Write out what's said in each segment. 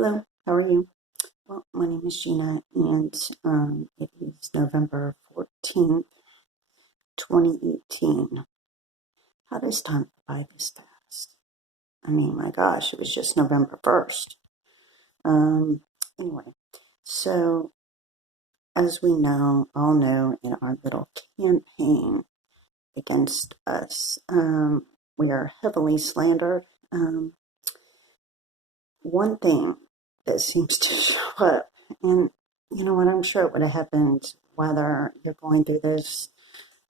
Hello, how are you? Well, my name is Gina, and it is November 14th, 2018. How does time go by this fast? I mean, my gosh, it was just November 1st. Um, anyway, so as we all know in our little campaign against us, we are heavily slandered. One thing that seems to show up, and you know what, I'm sure it would have happened whether you're going through this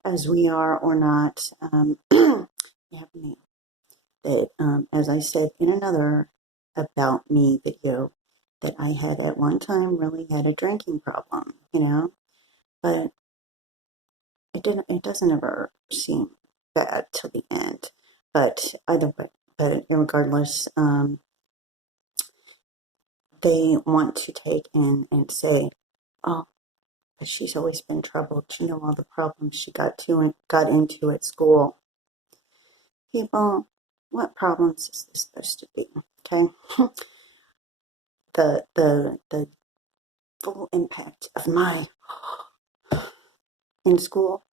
as we are or not. You have me that, as I said in another About Me video, that I had at one time really had a drinking problem, but it doesn't ever seem bad till the end. But either way, but regardless, they want to take in and say, oh, but she's always been troubled. You know all the problems she got into at school. People, what problems is this supposed to be? Okay, the full impact of my in school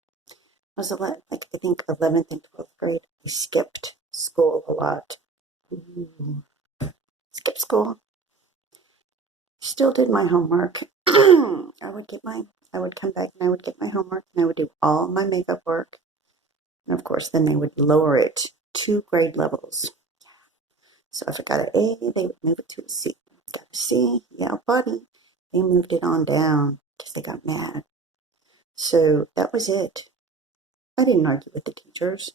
was like I think 11th and 12th grade. I skipped school a lot. Ooh. Skip school. Still did my homework. I would come back and I would get my homework and I would do all my makeup work. And of course, then they would lower it 2 grade levels. So if I got an A, they would move it to a C. Got a C, yeah, buddy. They moved it on down because they got mad. So that was it. I didn't argue with the teachers.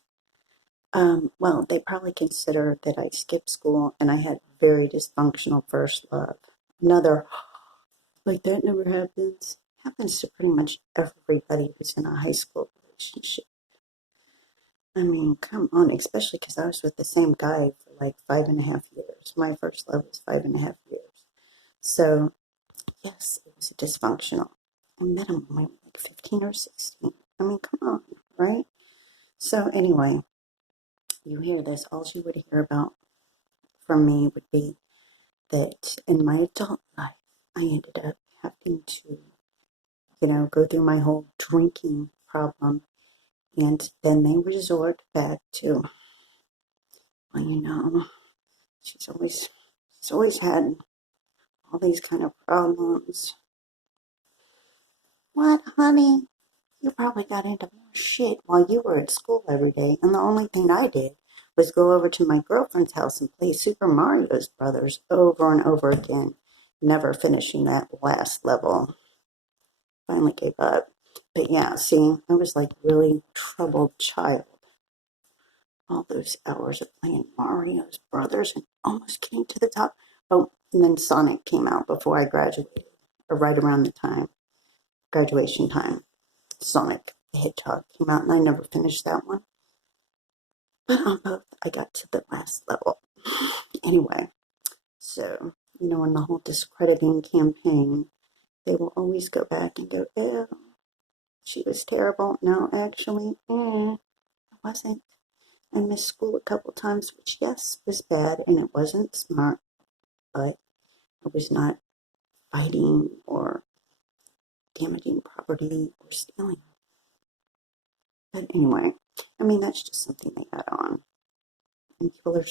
Well, they probably consider that I skipped school and I had very dysfunctional first love. Another, like that never happens. Happens to pretty much everybody who's in a high school relationship. I mean, come on, especially because I was with the same guy for like 5.5 years. My first love was 5.5 years. So, yes, it was dysfunctional. I met him when I was like 15 or 16. I mean, come on, right? So, anyway, you hear this, all you would hear about from me would be that in my adult life, I ended up having to, go through my whole drinking problem. And then they resort back to, well, she's always had all these kind of problems. What, honey? You probably got into more shit while you were at school every day, and the only thing I did was go over to my girlfriend's house and play Super Mario Brothers over and over again, never finishing that last level. Finally gave up. But yeah, see, I was like really troubled child. All those hours of playing Mario's Brothers and almost getting to the top. Oh, and then Sonic came out before I graduated, or right around the time, graduation time. Sonic the Hedgehog came out, and I never finished that one. But on both, I got to the last level. Anyway, so, in the whole discrediting campaign, they will always go back and go, oh, she was terrible. No, actually, I wasn't. I missed school a couple times, which, yes, was bad, and it wasn't smart, but I was not fighting or damaging property or stealing. But anyway, I mean, that's just something they add on. And people are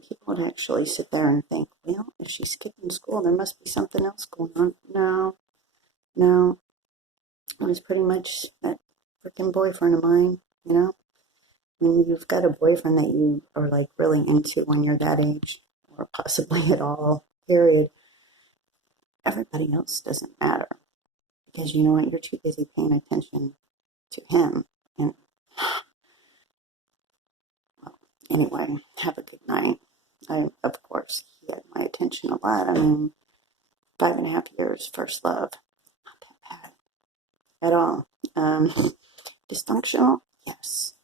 people would actually sit there and think, well, if she's skipping school, there must be something else going on. No, no. It was pretty much that freaking boyfriend of mine, When you've got a boyfriend that you are like really into when you're that age, or possibly at all, period, everybody else doesn't matter. Because you know what? You're too busy paying attention to him. And well, anyway, have a good night. Of course, he had my attention a lot. I mean, 5.5 years, first love, not that bad at all. Dysfunctional, yes.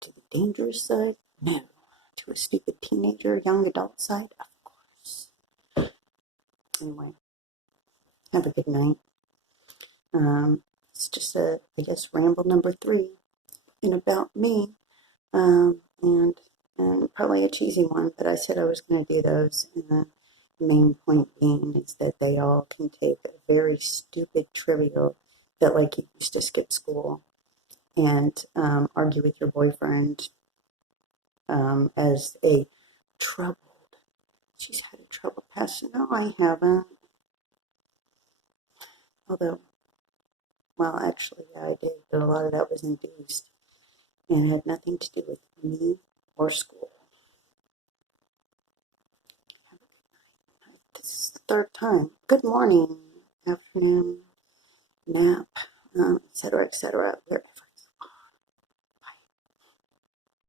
To the dangerous side, no. To a stupid teenager, young adult side, of course. Anyway, have a good night. It's just I guess, ramble number 3 in About Me. And and probably a cheesy one, but I said I was going to do those. And the main point being is that they all can take a very stupid, trivial, that like you used to skip school and argue with your boyfriend as a troubled. She's had a troubled past. No, I haven't. Although, well, actually, yeah, I did, but a lot of that was induced and had nothing to do with me or school. This is the third time. Good morning, afternoon, nap, etc., etc.